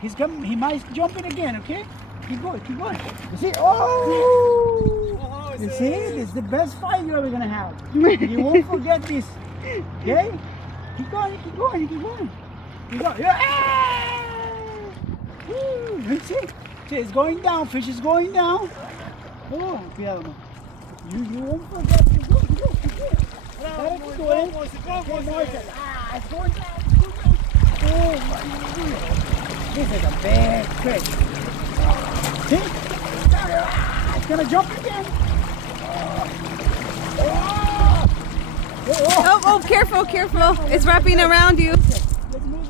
He's coming. He might jump in again. Okay, keep going, keep going. You see? Oh! You see? This is the best fight you're ever gonna have. You won't forget this. Okay? Keep going, keep going, keep going. Keep going. Yeah! Woo! You see? See, it's going down. Fish is going down. Oh, cuidado, man. You won't forget. Keep going, keep going, keep going. Keep going. Okay, Marcel. It's going down. It's going down. Oh my goodness. This is a big fish. See? It's gonna jump again. Oh, careful, careful. It's wrapping around you. Let's move